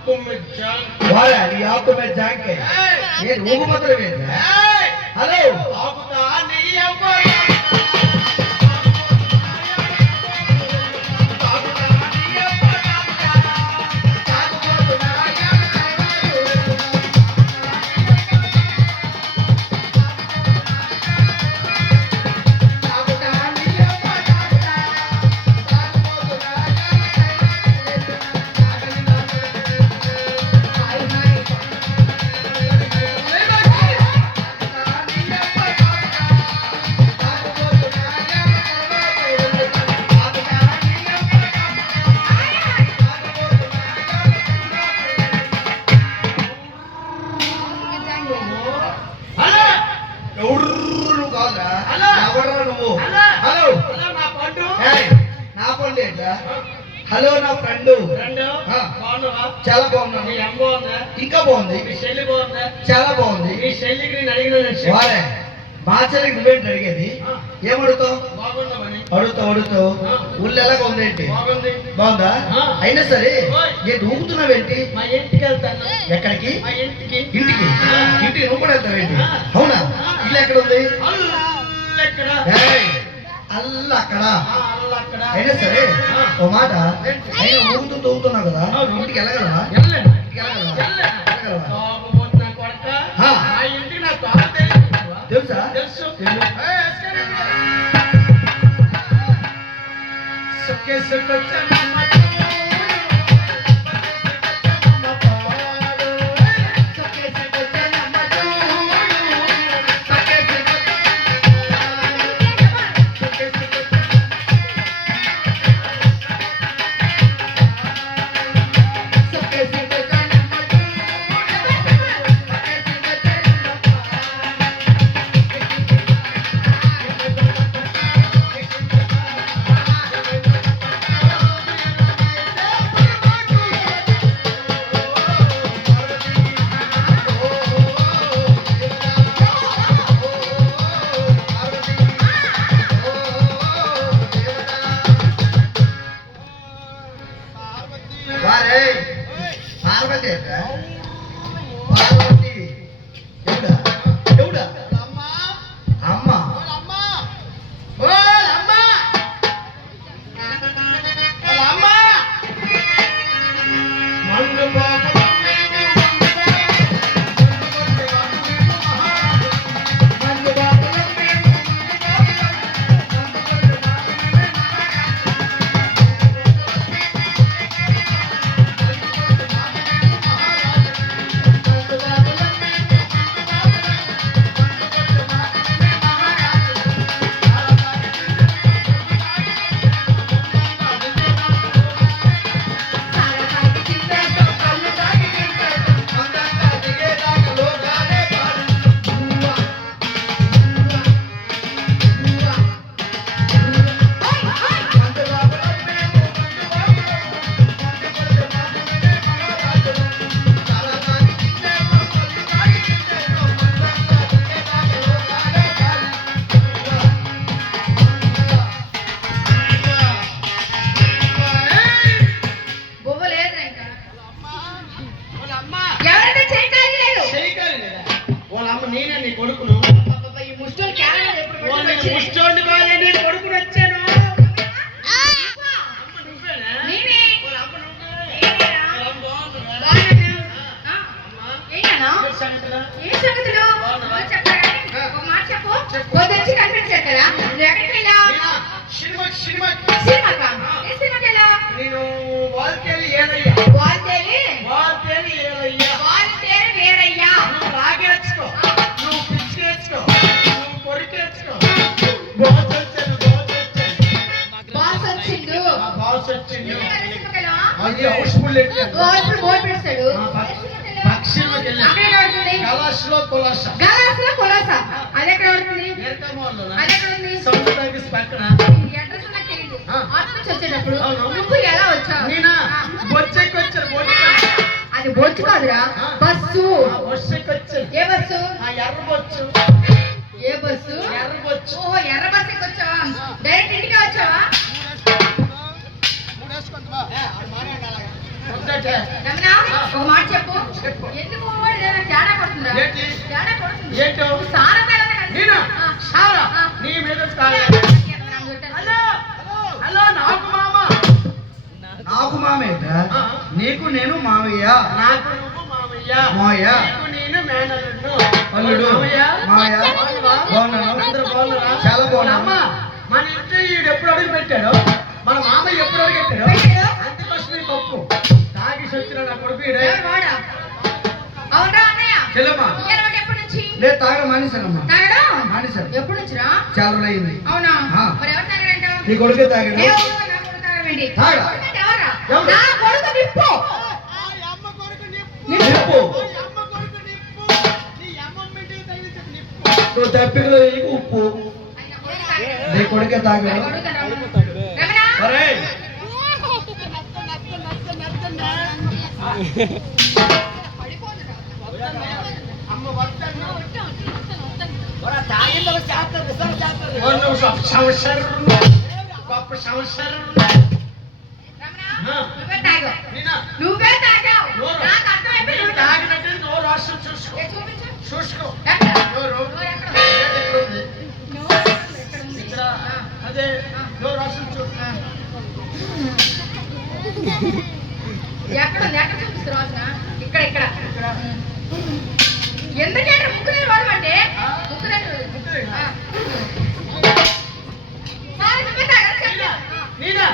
आंखों में झांक के ये रूह मतलब है हेलो హలో నా ఫ్రెండ్ చాలా బాగున్నాను ఇంకా బాగుంది చాలా బాగుంది వారే మా చెల్లికి నువ్వేంటి అడిగేది ఏమడుగుతావు అడుగుతావు ఊళ్ళో ఎలాగ ఉంది ఏంటి బాగుందా అయినా సరే ఏంటి ఊగుతున్నావేంటి ఎక్కడికి ఇంటికి నువ్వు కూడా వెళ్తావేంటి అవునా ఇల్లు ఎక్కడ ఉంది అల్ల అక్కడ అయినా సరే ఓ మాట అయినా ఊగుతున్నావు కదా ఇంటికి వెళ్ళగలవా తెలుసా అది బొచ్చు కాదురా బస్సు ఏ బస్సు ఎర్ర బొచ్చు ఏ బస్సు ఎర్ర బొచ్చు ఓహో ఎర్ర బస్సు వచ్చావా డైరెక్ట్ ఇంటికి వచ్చావా రమణ, ఒక మాట చెప్పు. ఎందుకు తేడా కొడుతుందా? తేడా కొడుతుంది. ఏంటో సారా నేను సారా నీ మీద హలో నాకు మామ. నాకు మామయ్య, నీకు నేను మామయ్య. నాకు నువ్వు మామయ్య. మామయ్య నీకు నేను మేనల్లుడు. అల్లుడు. మామయ్య మామయ్య బాగున్నాను. అందరూ బాగున్నారా? చాలా బాగున్నాను. అమ్మ మన ఇంట్లో ఈడు ఎప్పుడు అడుగు పెట్టాడు, మన మామయ్య ఎప్పుడు అడుగు పెట్టాడు. అందుకోసమే పప్పు తాగి వచ్చిన నా కొడుకు ఈడే. అవునరా అన్నయ్య? చెల్లెమ్మా ఎప్పటి నుంచి? లేదు తాగడం మానేశానమ్మా. తాగడం మానేశాను. ఎప్పటి నుంచి రా? చాలా రోజులు అయింది. అవునా? ఆ. మరి ఎవరు తాగారంటావు? నీ కొడుకే తాగాడు. నా కొడుకు తాగవేంటి? తాగా. కొడుకంటే ఎవరా? ఎవరు? నా కొడుకు నిప్పు. నిప్పు. నువ్వు తప్పికలో ఉప్పు. నీ కొడుకే తాగాడు. రమణ, ఒరేయ్, సంవత్సరం గొప్ప సంవత్సరం. రమణ, నువ్వే తాగావు. నేనా? నువ్వే తాగావు. నోరు. నాకు అర్థమైపోయింది. నేను తాగినట్టు నోరు రాసి చూసుకో. ఏ, చూపించు. చూసుకో ఎక్కడ? నోరు. నోరు ఎక్కడ? ఏది ఎక్కడ ఉంది? నోరు ఎక్కడ ఉంది? ఇక్కడ. అదే నోరు రాసి చూసుకో. ఎక్కడ ఉంది? ఎక్కడ చూపిస్తారు వాసన? ఇక్కడ ఇక్కడ. ఎందుకంటే ముక్కు దగ్గర వాడమంటే ముక్కు దగ్గర. సారీ, నువ్వే తాగాలి చెప్పు. నేనా?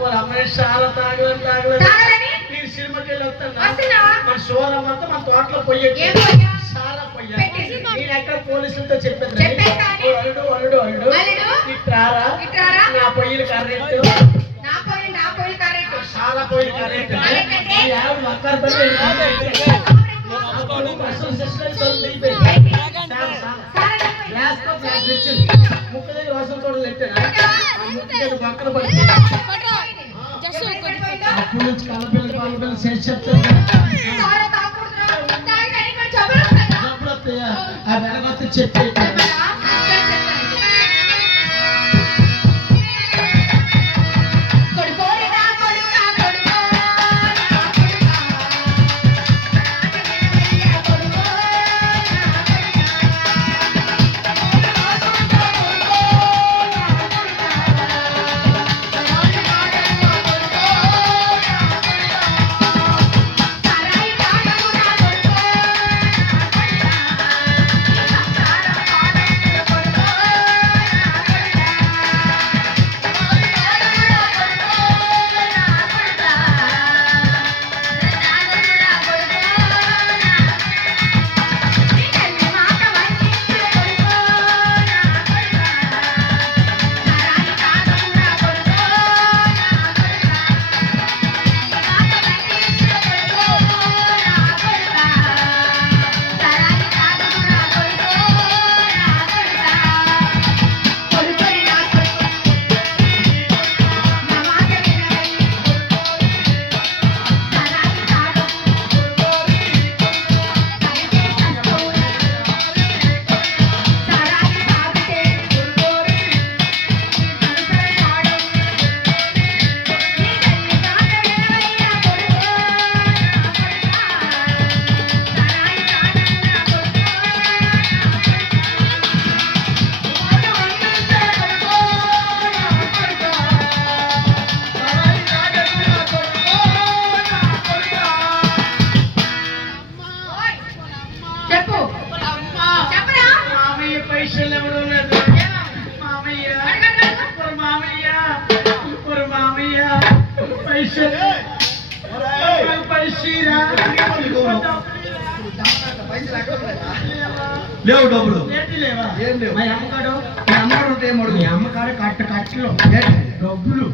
వాళ్ళ అమ్మాయి చాలా తాగలేదు తాగలేదు. తాగాలని? నేను సినిమాకి వెళ్ళి వస్తాను. వస్తున్నావా? మన షోరూమ్ మన తోటలో పొయ్యి ఏం పోయా? చాలా పొయ్యా. పెట్టేసి. నేను ఎక్కడ పోలీసులతో చెప్పేది చెప్పేస్తాను. అల్లుడు అల్లుడు అల్లుడు అల్లుడు. ఇట్రారా ఇట్రారా? నా పొయ్యిలు కర్రెట్టు నా పోయి కరెక్ట్. చాలా పొయ్యిలు కర్రెట్టు కరెక్ట్. ఒక్కరి అసలు సిస్టమ్ సారీ, గ్లాస్ తో గ్లాస్ ఇచ్చింది ముక్క దగ్గర వాసన చూడలు పెట్టాడు ఆ ముక్క పక్కన పడి అప్పటి నుంచి కలపిల్లలు చేసి చెప్తాను సారీ తాగకూడదురా. తాగితే ఇక్కడ జబ్బులు వస్తాయి. డబ్బులు వస్తాయా ఆ వెనకొస్తే చెప్పి చెప్పరా? ఇక్కడ చెప్తాను. కొడుకోడిరా కొడుకా కొడుకో నా కొడుకా. కొడుకో సారాయి తాగకురా కొడుకో లేవు డబ్బులు. ఏంటి లేవా? ఏం లేవు. మా అమ్మకాడు మీ అమ్మగారు ఉంటే ఏం అడుగు? మీ అమ్మకాడు కట్టలో ఏంటి? డబ్బులు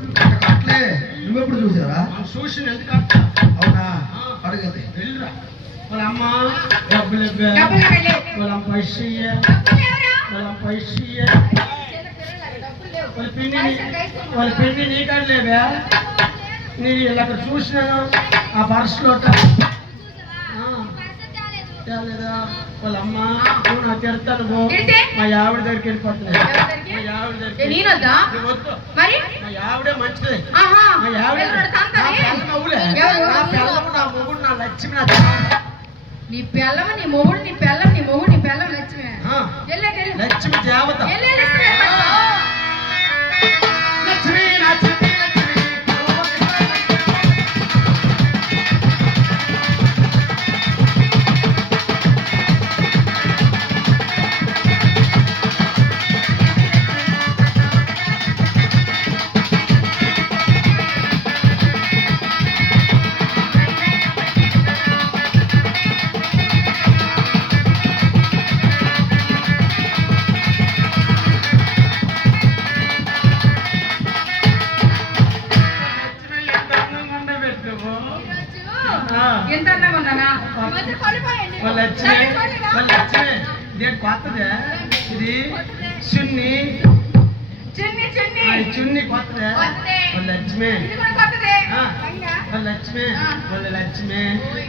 కట్టలే. నువ్వెప్పుడు చూసారా? మనం చూసి ఎంత కట్ట అవునా? అడగదే. వెళ్ళిరా వాళ్ళ అమ్మ డబ్బులు ఇవ్వా. డబ్బులు ఇవ్వలే. వాళ్ళ అమ్మ పైసలు ఇయ్యా. డబ్బులు ఎవరా? వాళ్ళ అమ్మ పైసలు ఇయ్యా. డబ్బులు లేవు. వాళ్ళ పిండి నీ కాడ లేవా? నీ అక్కడ చూసినాను ఆ పర్సులో తేలేదా వాళ్ళ అమ్మ నువ్వు నాకు తిడతాను పో తిడితే? మా ఆవిడ దగ్గరికి వెళ్ళిపోతున్నాయి ఎవరి దగ్గరికి? మా ఆవిడ ఏ, దగ్గరికి నేనొద్దా నువ్వు వద్దు మరి మా ఆవిడే మంచిది ఆహా మా ఆవిడ ఎవరు తంతని? నా పిల్ల నవ్వులే ఎవరు? నా పిల్లము నా మొగుడు నా లక్ష్మి నా తల్లి. నీ పిల్లవ నీ మొగుడు నీ పిల్లం నీ మొగుడు నీ పిల్లం లక్ష్మి ఆ, వెళ్ళేది లక్ష్మి దేవత లక్ష్మి నా చిట్టి లక్ష్మి లక్ష్మి ఎంత అందంగా ఉండబెట్టుకో ఎంత అందంగా ఉన్నానా వాళ్ళ లక్ష్మి వాళ్ళ లక్ష్మి నేను కొత్తదే ఇది చున్ని చిన్ని చిన్ని ఆ, ఈ చున్ని కొత్తదే కొత్తదే. వాళ్ళ లక్ష్మి ఇది కూడా కొత్తదే ఆ, వాళ్ళ లక్ష్మి వాళ్ళ లక్ష్మి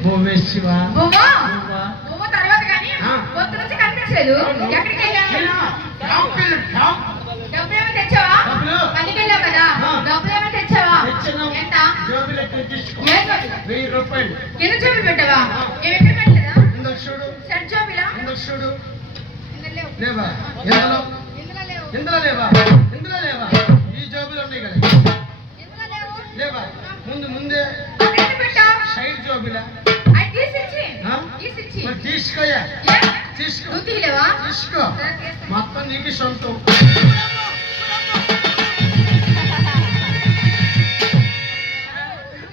భువనేశ్వ బొమ్మ బువ్వ. బొమ్మ తర్వాత కానీ ఆ. పొద్దు నుంచి కనిపించలేదు ఎక్కడికి వెళ్ళావు ఇలా, క్యాంప్ వెళ్ళు, క్యాంప్. డబ్బులు ఏమైనా తెచ్చావా డబ్బులు? పనికి వెళ్ళావు కదా ఆ. డబ్బులు ఏమైనా తెచ్చావా తెచ్చాను. ఎంత జోబులో తెచ్చుకో. ఏ డబ్బులు? 1000 రూపాయలు కింద జోబులు పెట్టావా ఆ. ఏమి ఎక్కడ పెట్టలేదా ఇందులో చూడు షర్ట్ జోబులా ఇందులో చూడు ఇందులో లేవు లేవా ఇందులో ఇందులో లేవు ఇందులో లేవా ఇందులో లేవా ఈ జోబులు ఉన్నాయి కదా ఇందులో లేవు లేవా ముందే ఎక్కడ పెట్టావు సైడ్ జోబులా అది తీసిచ్చి ఆ? తీసిచ్చి మరి తీసుకోయా ఏ? తీసుకో నువ్వు తీయలేవా తీసుకో సరే, తీస్తా. మొత్తం నీకు సొంతం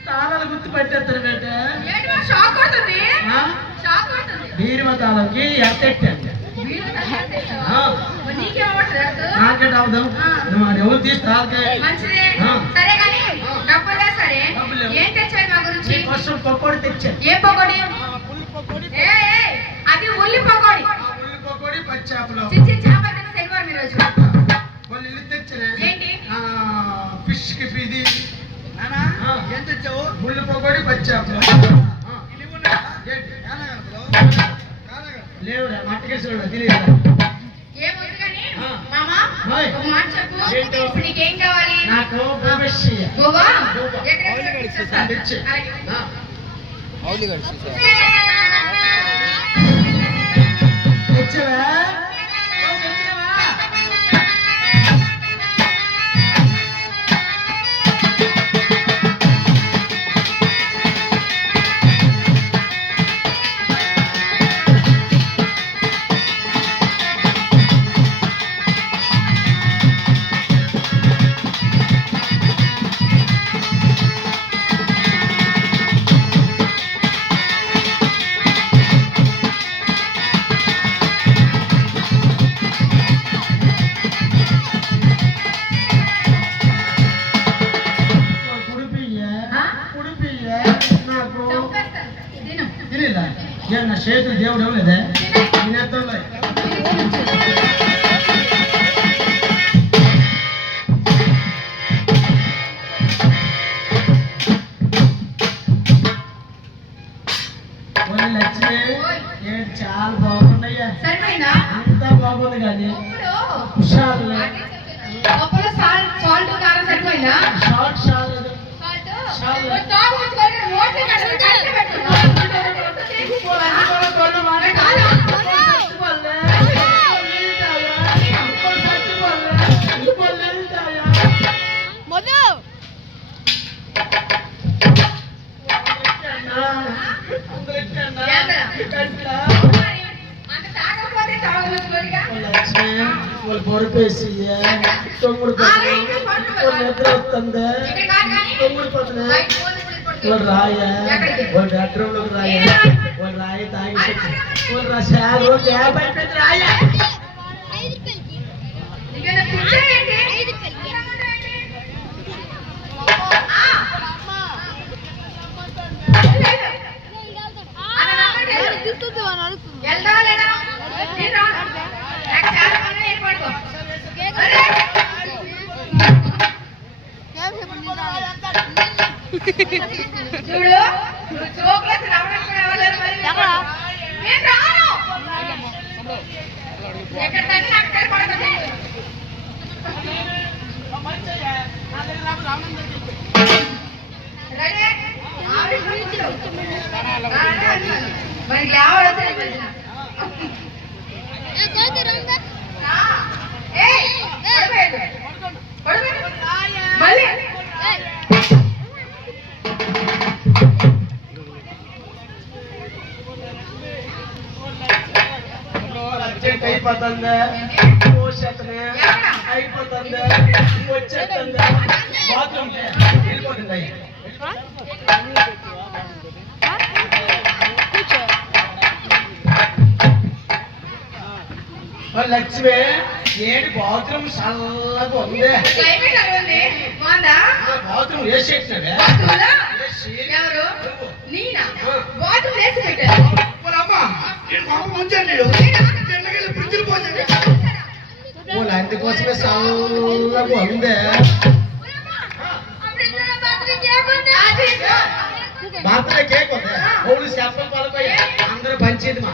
తాళాలు గుర్తు పెట్టేస్తారు బేట ఏంటి మరి షాక్ కొడుతుంది ఆ? షాక్ కొడుతుంది బీరువా తాళంకి ఎత్తెట్టాను వీళ్ళు తక్కువ తెచ్చావా? ఆ. మరి నీకేమవుతుంది అర్థం? నాకేట అవుదాం ఆ. నువ్వు అది ఎవరు తీసి తాళకే మంచిదే ఆ. సరే కానీ ఆ. డబ్బులే సరే డబ్బులు లేవు. ఏం తెచ్చావు మా గురించి నీకోసం పకోడి తెచ్చాను ఏ పకోడి ఏ ఏ, అది ఉల్లి పకోడి ఉల్లి పకోడి పచ్చాపలు చిచ్చి చేపలు తిన్న శనివారం ఈరోజు వాళ్ళు ఇల్లు తెచ్చానే ఏంటి? ఫిష్ కి ఇది ఏం తెచ్చావు ముళ్ళు పకోడి పచ్చాపలు లేవురా మట్టకేశ్వరుడు తెలియదా ఏమవుతుంది కానీ ఆ. మామా ఓయ్. ఒక మాట చెప్పు ఏంటో? ఇప్పుడు నీకేం కావాలి నాకు భవిష్య గోవా గోవా. ఎక్కడ తెచ్చేస్తా? తెచ్చి. అలాగే. తెచ్చవా ఆ? ఉడిపియ్య నాకు చంపేస్తాను. తిను. తెలియదా ఏ నా చేతులు దేవుడు ఇవ్వలేదే తినే. తినేద్దాంలే ఓయ్ లక్ష్మి ఓయ్. ఏంటి చాలా బాగున్నాయ్యా సరిపోయిందా అంతా బాగుంది కానీ ఇప్పుడు హుషారులే పప్పులో సాల్ట్ కారం సరిపోయిందా షార్ట్ షార్ట్ సాల్ట్ ఒక తాగు వచ్చుకొని నోట్లో కట్టి పెట్టు. అంత తాగకపోతే తాగవచ్చుకోనిగా. పొరిపేసి తొమ్మిది నిద్ర వస్తుంది ఇక్కడ కాదు కానీ తొమ్మిది పోతుంది బయట పోలీసులు పట్టుకో. వాళ్ళు రాయా ఎక్కడికి? వాళ్ళు బెడ్రూమ్ లోకి రాయా వాళ్ళు రాయి తాగి వాళ్ళు రాశారు యాభై పెద్ద రాయా నీకేదో కూర్చోవేంటి? ఆ. లేదు. అలా నమ్మట్లేదు. వెళ్తావా లేదా? నేను రాను. నాకు చాలా పనులు ఉన్నాయి, నేను పడుకో. అరే. చూడు నువ్వు జోకులు నవ్వడానికి కూడా ఎవరు లేరు మరి. నేను రాను. మరి లేవడం మధ్యన మళ్ళీ అర్జెంట్ అయిపోతుంది పోషతనే అయిపోతుంది వచ్చేస్తుంది బాత్రూమ్ వెళ్ళిపోతుంది లక్ష్మి ఏంటి బాత్రూమ్ చల్లగా ఉంది బాత్రూమ్ వేసేసినవే ఎవరు నేనా బాత్రూమ్ వేసి పెట్టారు అందుకోసమే చల్లగా ఉంది బాత్రూమ్ కేక్ ఉంది ఊళ్ళు చెప్పలు పలకోయి అందరూ పంచేది మా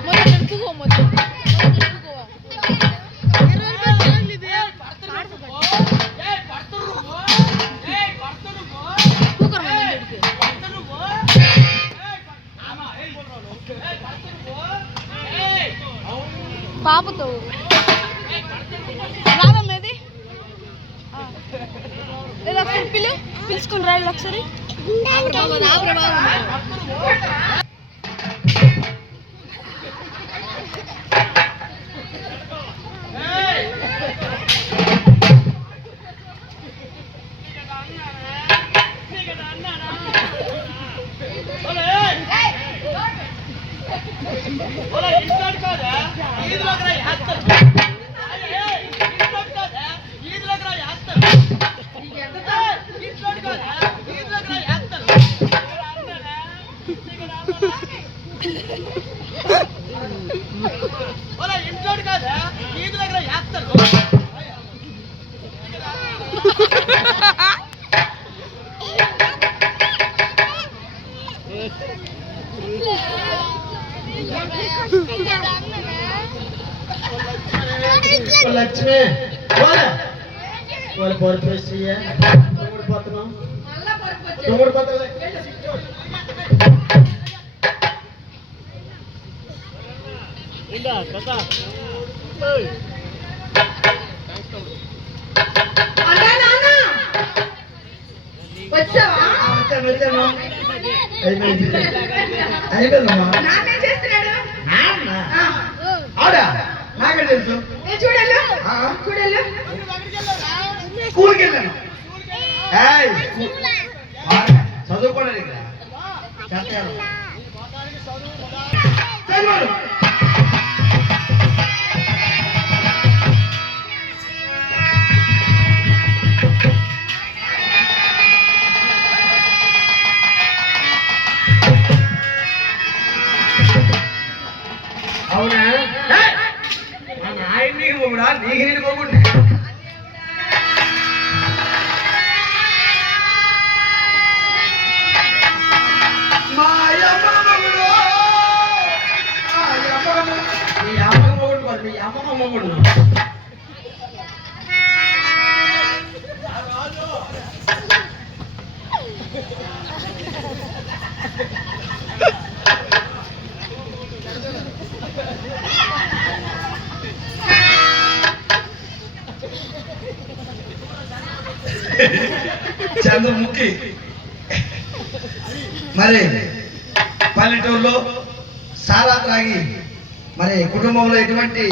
పాపతో రాదమ్మేది లేదా ఒకసారి పిలుచుకుని రాదు ఒకసారి లక్ష్మి వాళ్ళు పొడిపేసి పోతున్నాం తమ్ముడు పోతుంది వచ్చావా వచ్చాను అయిపోయిందమ్మా నాన్నేం చేస్తున్నాడు ఆవిడ నాకే తెలుసు చూడాలి చూడాలి స్కూల్కి వెళ్ళాను చదువుకోలేదు ఇక్కడ చదివాడు అవునా మా నాయన నీకు మొగుడా నీకు నేను మొగుడు మీ అమ్మ మొగుడు కాదు మీ అమ్మమ్మ మొగుడు చంద్రముఖి మరి పల్లెటూరులో సారా త్రాగి మరి కుటుంబంలో ఎటువంటి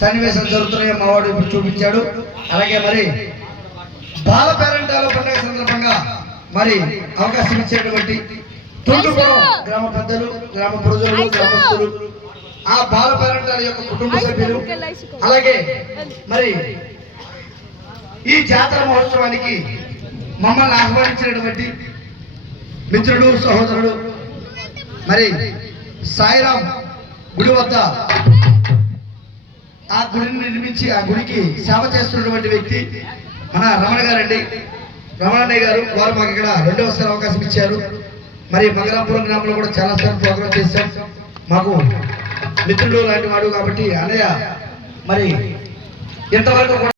సన్నివేశం జరుగుతున్నాయో మావాడు ఇప్పుడు చూపించాడు. అలాగే మరి బాల పేరంటాల పండుగ సందర్భంగా మరి అవకాశం ఇచ్చేటువంటి తుంటుపురం గ్రామ పెద్దలు, గ్రామ ప్రజలు, గ్రామస్తులు, ఆ బాల పేరంటాల యొక్క కుటుంబ సభ్యులు, అలాగే మరి ఈ జాతర మహోత్సవానికి మమ్మల్ని ఆహ్వానించినటువంటి మిత్రుడు, సహోదరుడు, మరి సాయిరాం గుడి వద్ద ఆ గుడిని నిర్మించి ఆ గుడికి సేవ చేస్తున్నటువంటి వ్యక్తి మన రమణ గారండి. రమణయ్య గారు వారు మాకు ఇక్కడ రెండవసారి అవకాశం ఇచ్చారు. మరి మగరాపురం గ్రామంలో కూడా చాలా సార్లు ప్రోగ్రాం చేశాం. మాకు మిత్రుడు లాంటి వాడు కాబట్టి అన్నయ్య మరి ఇంతవరకు